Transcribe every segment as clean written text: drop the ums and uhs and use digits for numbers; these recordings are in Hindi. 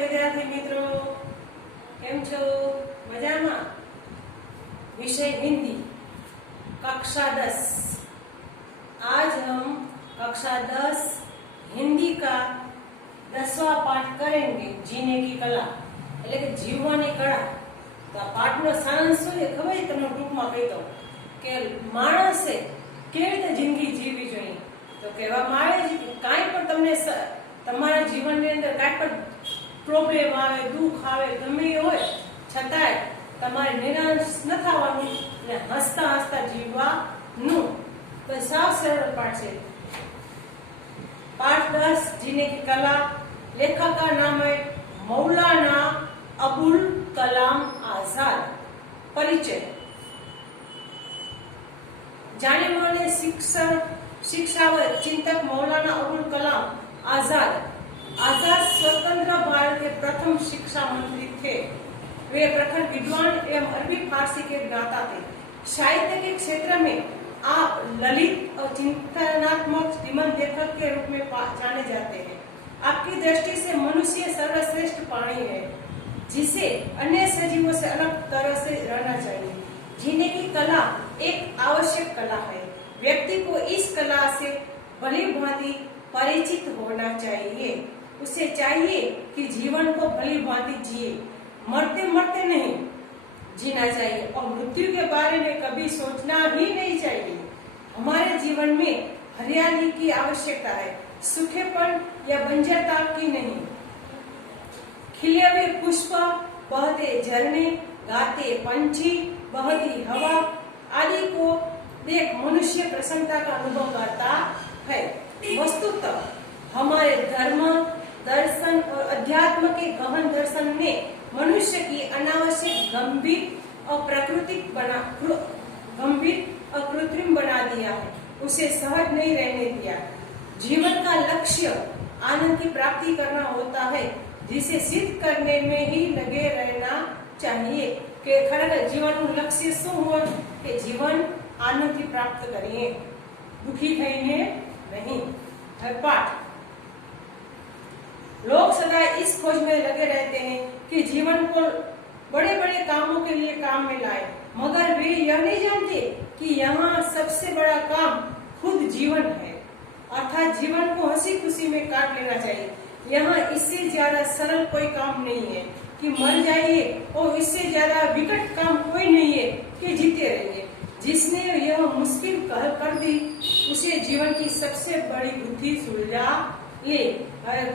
विद्यार्थी मित्रों, केम छो? मजामा? विषय हिंदी, कक्षा 10। आज हम कक्षा 10 हिंदी का 10वां पाठ करेंगे, जीने की कला એટલે કે જીવવાની કળા। તો આ પાઠનો સારાંશ શું છે ખબર છે તમને? ટૂંકમાં કહી દઉં કે માણસે કેવી રીતે જિંદગી જીવવી જોઈએ। તો કહેવામાં આવે છે કે કાંઈ પણ તમને તમારા જીવનની અંદર કાંઈ પણ પ્રોબ્લેમ આવે, દુઃખ આવે, ગમે એ હોય છતાંય તમારે નિરાશ ન થવાનું અને હસતા હસતા જીવવાનું। તો સાવ સરળ પાઠ છે। पाठ 10 जीने की कला। लेखक का नाम है मौलाना अबुल कलाम आजाद। परिचय। जाने माने शिक्षाविद चिंतक मौलाना अबुल कलाम आजाद स्वतंत्र भारत के प्रथम शिक्षा मंत्री थे। वे प्रखर विद्वान एवं अरबी फारसी के ज्ञाता थे। साहित्य के क्षेत्र में आप ललित और चिंतनात्मक श्रीमंत लेखक के रूप में जाने जाते हैं। आपकी दृष्टि से मनुष्य सर्वश्रेष्ठ प्राणी है, जिसे अन्य सजीवों से अलग तरह से रहना चाहिए। जीने की कला एक आवश्यक कला है। व्यक्ति को इस कला से भली भांति परिचित होना चाहिए। उसे चाहिए कि जीवन को भली भांति जिए, मरते मरते नहीं जीना चाहिए और मृत्यु के बारे में कभी सोचना ही नहीं चाहिए। हमारे जीवन में हरियाली की आवश्यकता है, सूखेपन या बंजरता की नहीं। खिले हुए पुष्प, बहते झरने, गाते पंछी, बहती हवा आदि को देख मनुष्य प्रसन्नता का अनुभव करता है। वस्तुतः हमारे धर्म, दर्शन और अध्यात्म के गहन दर्शन ने मनुष्य की अनावश्यक गंभीर और कृत्रिम बना दिया है, उसे सहज नहीं रहने दिया। जीवन का लक्ष्य आनंद की प्राप्ति करना होता है, जिसे सिद्ध करने में ही लगे रहना चाहिए। कि खरेखर जीवन लक्ष्य શું હોય કે જીવન આનંદથી પ્રાપ્ત કરીએ, दुखी થઈને नहीं। पाठ। लोग सदा इस खोज में लगे रहते हैं कि जीवन को बड़े बड़े कामों के लिए काम में लाए, मगर वे यह नहीं जानते कि यहाँ सबसे बड़ा काम खुद जीवन है। अर्थात जीवन को हंसी खुशी में काट लेना चाहिए। यहाँ इससे ज्यादा सरल कोई काम नहीं है कि मर जाइए, और इससे ज्यादा विकट काम कोई नहीं है कि जीते रहिए। जिसने यह मुश्किल कर दी, उसे जीवन की सबसे बड़ी बुद्धि सुलझा ले।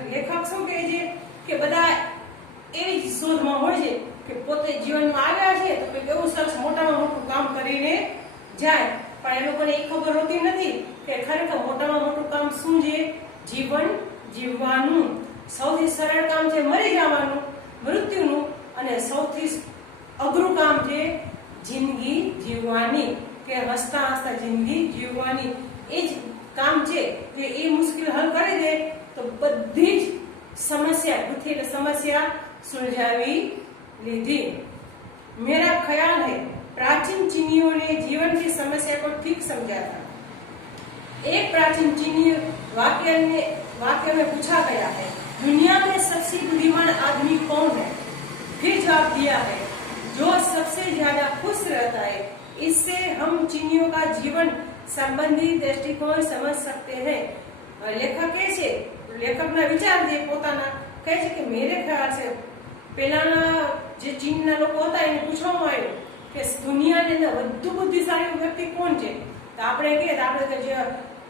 लेखक શું કહે છે કે બધા એવી શોધમાં હોય છે કે પોતે જીવનમાં આવ્યા છે તો કંઈક એવું સરસ મોટામાં મોટું કામ કરીને જાય, પણ એ લોકોને એ ખબર હોતી નથી કે ખરેખર મોટામાં મોટું કામ શું છે? જીવન જીવવાનું। સૌથી સરળ કામ છે મરી જવાનું, મૃત્યુનું, અને સૌથી અઘરું કામ છે જિંદગી જીવવાની, કે હસતા હસતા જિંદગી જીવવાની। એ જ કામ છે કે એ મુશ્કેલ હલ કરી દે तो बधी समस्या समस्या सुलझावी लीधी। मेरा ख्याल है प्राचीन चीनियों ने जीवन की समस्या को ठीक समझा था। एक प्राचीन चीनी वाक्य में पूछा गया है, दुनिया में सबसे बुद्धिमान आदमी कौन है? फिर जवाब दिया है, जो सबसे ज्यादा खुश रहता है। इससे हम चीनियों का जीवन संबंधी दृष्टिकोण समझ सकते हैं। लेखक है લેખકના વિચાર જે પોતાના કહે છે કે મેરે ખ્યાલ છે પહેલાના જે ચીનના લોકો હતા એને પૂછવામાં આવ્યું કે દુનિયાની અંદર વધુ બુદ્ધિશાળી વ્યક્તિ કોણ છે? તો આપણે કહીએ તો આપણે કે જે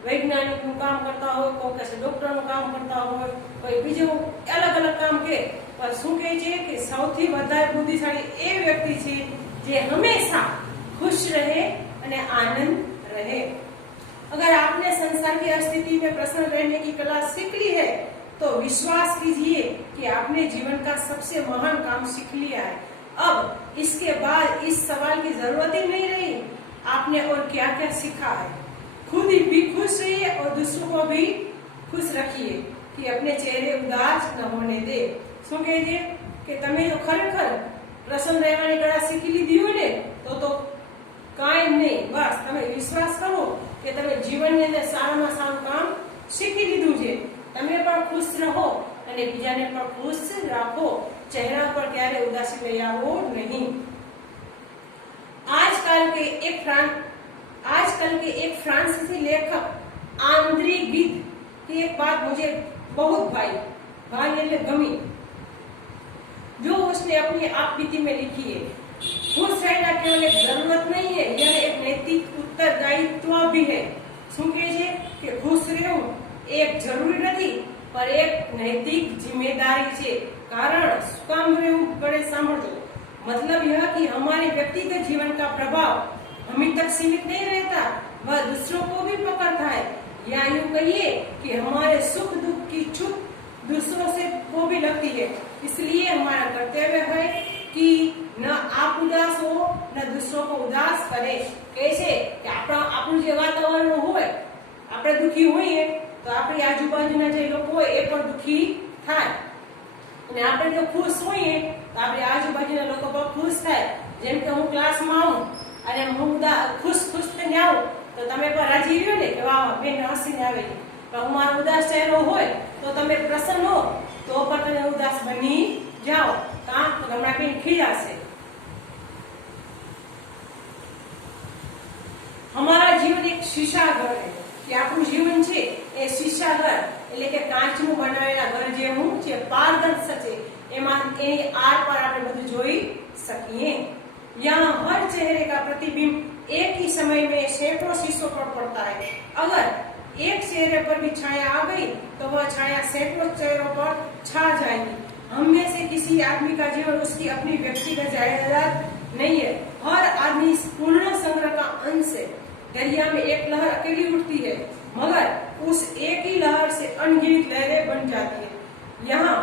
વૈજ્ઞાનિકનું કામ કરતા હોય, કોઈ કહેશે ડોક્ટરનું કામ કરતા હોય, કોઈ બીજું અલગ અલગ કામ કહે, પણ શું કહે છે કે સૌથી વધારે બુદ્ધિશાળી એ વ્યક્તિ છે જે હંમેશા ખુશ રહે અને આનંદ રહે। अगर आपने संसार की स्थिति में प्रसन्न रहने की कला सीख ली है तो विश्वास कीजिए कि आपने जीवन का सबसे महान काम सीख लिया है। अब इसके बाद इस सवाल की जरूरत ही नहीं रही आपने और क्या क्या सीखा है। खुद भी खुश रहिए और दूसरों को भी खुश रखिए कि अपने चेहरे उदास न होने दे। શું કહે છે કે તમે જો ખરેખર પ્રસન્ન રહેવાની કળા શીખી લીધી હોય ને તો કાંઈ નહીં, બસ તમે વિશ્વાસ કરો કે તમે જીવનની અંદર સારામાં સારું કામ શીખી લીધું છે। તમે પણ ખુશ રહો અને બીજાને પણ ખુશ રાખો. ચહેરા પર ક્યારે ઉદાસી લઈ આવો નહીં. आजकल के एक फ्रांसीसी लेखक आंद्री गिद की एक बात मुझे बहुत भाई गमी, जो उसने अपनी आप बीती में लिखी है. खुश रहना केवल एक जरूरत नहीं है, यह एक नैतिक उत्तरदायित्व भी है. શું કહે છે કે ખુશ રહેવું એક જરૂરી નથી, पर एक नैतिक जिम्मेदारी છે. कारण काम રહેવું પડે. સાંભળજો, मतलब यह कि हमारे व्यक्तिगत जीवन का प्रभाव हमें तक सीमित नहीं रहता, वह दूसरों को भी पकड़ता है. या यूं कहिए कि हमारे सुख दुख की छूट दूसरों से को भी लगती है. इसलिए हमारा कर्तव्य है कि न आप उदास हो न दूसरों को उदास करे. कैसे कि આપણું જે વાતાવરણ હોય, આપણે દુખી હોઈએ તો આપણી આજુબાજુના જે લોકો હોય એ પણ દુખી થાય, અને આપણે જો ખુશ હોઈએ તો આપણી આજુબાજુના લોકો પણ ખુશ થાય. જેમ કે હું ક્લાસમાં આવું અને હું ખુશ થઈને આવું તો તમે પણ રાજી રહ્યો ને કે વાહ બેન હસીને આવે છે. પણ હું મારો ઉદાસ ચહેરો હોય તો તમે પ્રસન્ન હો તો પણ તમે ઉદાસ બની જાઓ. કાં તો હમણાં બેન ખીજાશે. हमारा जीवन एक शीशाघर है कि આપણું જીવન છે એ શીશાઘર એટલે કે કાચનું બનાવેલા ઘર જેવું છે, પારદર્શક છે. એમાં એની આર પર આપણે બધું જોઈ શકીએ. यहाँ हर चेहरे का प्रतिबिंब एक ही समय में सैकड़ों शीशों पर पड़ता है. अगर एक चेहरे पर भी छाया आ गई तो वह छाया सैकड़ों चेहरों पर छा जाएगी. हम में से किसी आदमी का जीवन उसकी अपनी व्यक्तिगत जायदाद नहीं है. हर आदमी इस पूर्ण संग्रह का अंश है. दरिया में एक लहर अकेली उठती है, मगर उस एक ही लहर से अनगिनत लहरें बन जाती है. यहाँ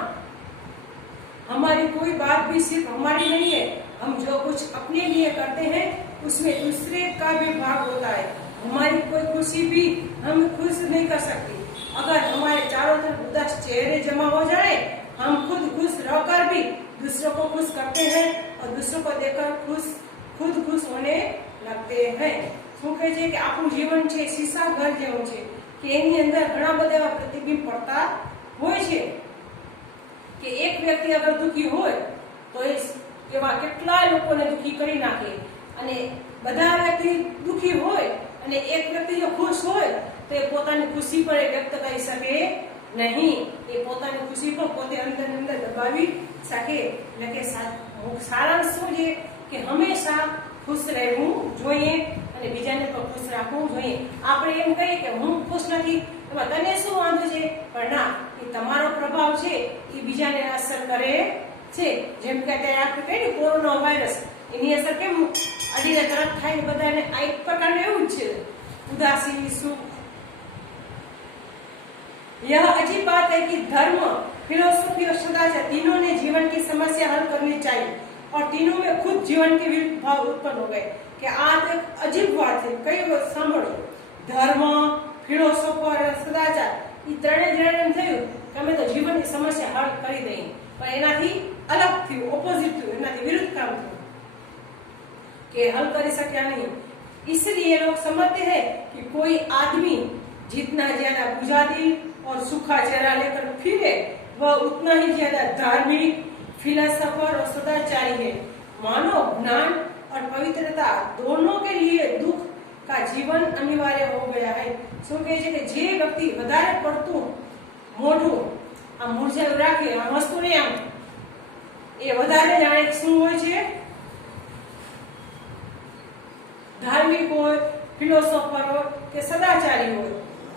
हमारी कोई बात भी सिर्फ हमारी नहीं है. हम जो कुछ अपने लिए करते हैं उसमें दूसरे का भी भाग होता है. हमारी कोई खुशी भी हम खुश नहीं कर सकते. अगर हमारे चारों तरफ उदास चेहरे जमा हो जाए, हम खुद खुश रहकर भी दूसरों को खुश करते हैं और दूसरों को देखकर खुद खुश होने लगते हैं. શું કહે છે કે આપણું જીવન છે સીસા ઘર જેવું છે કે એની અંદર ઘણા બધા એવા પ્રતિબિંબ પડતા હોય છે કે એક વ્યક્તિ અગર દુઃખી હોય તો એવા કેટલા લોકોને દુઃખી કરી નાખે, અને બધા વ્યક્તિ દુઃખી હોય અને એક વ્યક્તિ જો ખુશ હોય તો એ પોતાની ખુશી પર વ્યક્ત કરી શકે નહીં. એ પોતાની ખુશી પર પોતે અંદર દબાવી શકે. એટલે કે સારાંશ શું છે કે હંમેશા ખુશ રહેવું જોઈએ અને બીજાને પણ ખુશ રાખવું જોઈએ. આપણે એમ કહીએ કે હું ખુશ નથી, એમાં તને શું વાંધો છે, પણ ના, એ તમારો પ્રભાવ છે એ બીજાને અસર કરે છે. જેમ કે અત્યારે આપણે કહીએ ને કોરોના વાયરસ, એની અસર કેમ અડીને તરત થાય ને બધાને આ એક પ્રકારનું એવું જ છે, ઉદાસી સુખ. यह अजीब बात है कि धर्म, फिलोसफी और सदाचार तीनों ने जीवन की समस्या हल करनी चाहिए और तीनों में खुद जीवन के विरुद्ध भाव उत्पन्न हो गए. कि आ एक अजीब बात है. कई सांभळो, धर्म, फिलोसोफर, सदाचार ई ત્રણે જણે એમ થયું કે અમે તો જીવનની સમસ્યા હલ કરી દઈએ, પણ એનાથી અલગ થયું, ઓપોઝિટ થયું, એનાથી વિરુદ્ધ કામ થયું કે હલ કરી શક્યા નહીં. इसलिए लोग समझते हैं कि कोई आदमी जितना ज्यादा बुझादिल और सूखा चेहरा लेकर फिरे वह उतना ही ज्यादा धार्मिक, फिलोसोफर और सदाचारी है. मानव ज्ञान और पवित्रता दोनों के लिए दुख का जीवन अनिवार्य हो गया है. શું કહે છે કે જે વ્યક્તિ વધારે પડતું મોઢું આ મૂર્છાયું રાખે, આ હસતું નહીં, આમ એ વધારે જાણે શું હોય છે, ધાર્મિક હોય, ફિલોસોફર હોય કે સદાચારી હોય.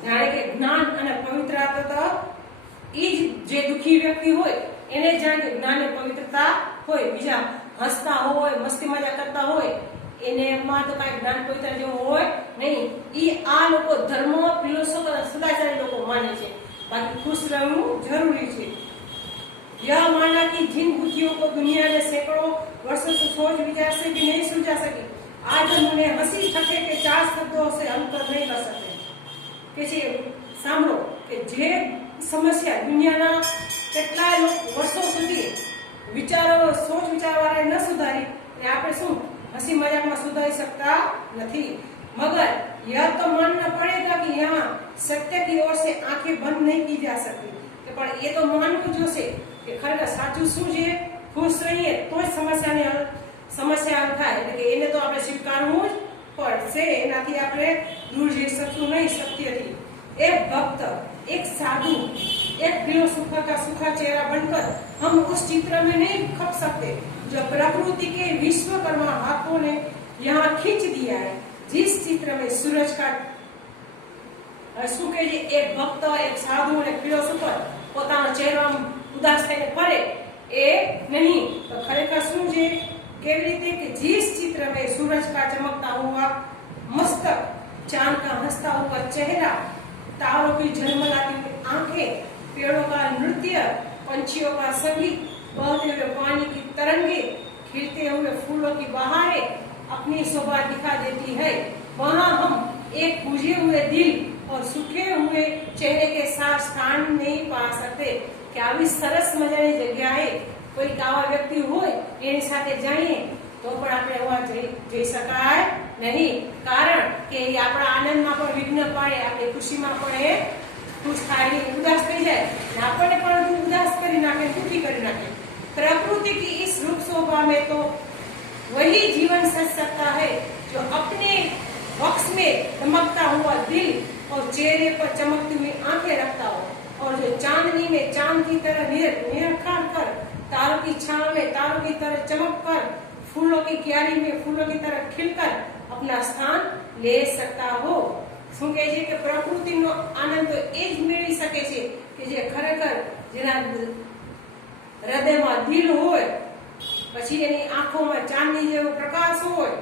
જાણે કે જ્ઞાન અને પવિત્રતા એ જ જે દુઃખી વ્યક્તિ હોય એને જાણે કે જ્ઞાન અને પવિત્રતા હોય. બીજા હસતા હોય, મસ્તી મજા કરતા હોય એને માં તો કાંઈ જ્ઞાન પવિત્ર જેવું હોય નહીં. એ આ લોકો ધર્મ, ફિલોસોફર અને સદાચારી લોકો માને છે. બાકી ખુશ રહેવું જરૂરી છે. यह माना कि जिन बुद्धियों को दुनिया ने सैकड़ों वर्षों से सोच विचार से भी नहीं सुलझा सकी, आज हम उन्हें हंसी ठट्ठे के 4 शब्दों से हल कर नहीं कर सकते. કે સાંભળો કે જે સમસ્યા દુનિયાના કેટલાય વર્ષો સુધી વિચારો, સોચ વિચારવાળાએ ન સુધારી અને આપણે શું હસી મજાકમાં સુધારી सकता नहीं. मगर यह तो मानना पड़ेगा कि यहाँ सत्य की ओर से आंखें बंद नहीं की जा सकती. कि પણ એ તો માનવું જોશે કે ખરેખર સાચું શું છે, ખુશ રહીએ તો જ સમસ્યા હલ થાય, એટલે કે એને તો આપણે સ્વીકારવું જ પડશે, એનાથી આપણે દૂર જઈ શકશું નહીં સત્યથી। एक भक्त, एक साधु, एक फिलोसोफर का सूखा चेहरा बनकर हम उस चित्र में नहीं खप सकते जो प्रकृति के विश्वकर्मा हाथों ने यहाँ खींच दिया है। जिस चित्र में सूरज का શું કે છે, એક ભક્ત, એક સાધુ અને ફિલોસોફર પોતાનો ચહેરો ઉદાસ થઈને ફરે એ નહીં, તો ખરેખર શું છે, કેવી રીતે કે जिस चित्र में सूरज का चमकता हुआ मस्तक, चांद का हंसता हुआ चेहरा, तारों की झलमलाती हुई आंखें, पेड़ों का नृत्य, पंछियों का संगीत, बहते हुए पानी की तरंगे, खिलते हुए फूलों की बहारें अपनी शोभा दिखा देती है, वहाँ हम एक बुझे हुए दिल और सूखे हुए चेहरे के साथ स्थान नहीं पा सकते। कि આવી સરસ મજાની જગ્યાએ કોઈ આવા વ્યક્તિ હોય એની સાથે જઈએ તો પણ આપણે એવા જઈ શકાય નહીં, કારણ કે એ આપણા આનંદમાં પણ વિઘ્ન પાડે, આપણી ખુશીમાં પણ એ ખુશ થાય, ઉદાસ થઈ જાય, આપણને પણ ઉદાસ કરી નાખે, દુઃખી કરી નાખે। प्रकृति की इस रूप शोभा में तो वही जीवन सज सकता है जो अपने वक्ष में चमकता हुआ दिल और चेहरे पर चमकती हुई आंखें रखता हो, और जो चांदनी में चांद की तरह निरखा कर, तारों की छांव में तारों की तरह चमक कर, फूलों की क्यारी में फूलों की तरह खिलकर अपना स्थान ले सकता हो। શું કહે છે કે પ્રકૃતિનો આનંદ તો એ જ મેળવી શકે છે કે જે ખરેખર જેના હૃદયમાં દિલ હોય, પછી એની આંખોમાં ચાંદની જેવો પ્રકાશ હોય,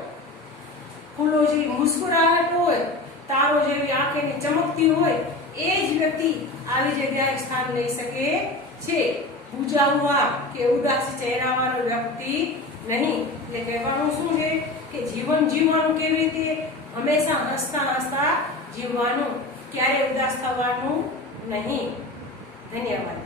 ફૂલો જેવી મુસ્કુરાहट હોય, તારો જેવી આંખેની ચમકતી હોય, એ જ વ્યક્તિ આવી જગ્યાએ સ્થાન લઈ શકે છે। પૂજા હુઆ કે ઉદાસ ચહેરાવાળો વ્યક્તિ નહીં। એટલે કહેવાનું શું છે કે જીવન જીવવાનું કેવી રીતે, હંમેશા હસતા હસતા જીવવાનું, ક્યારે ઉદાસ થવાનું નહીં। ધન્યવાદ।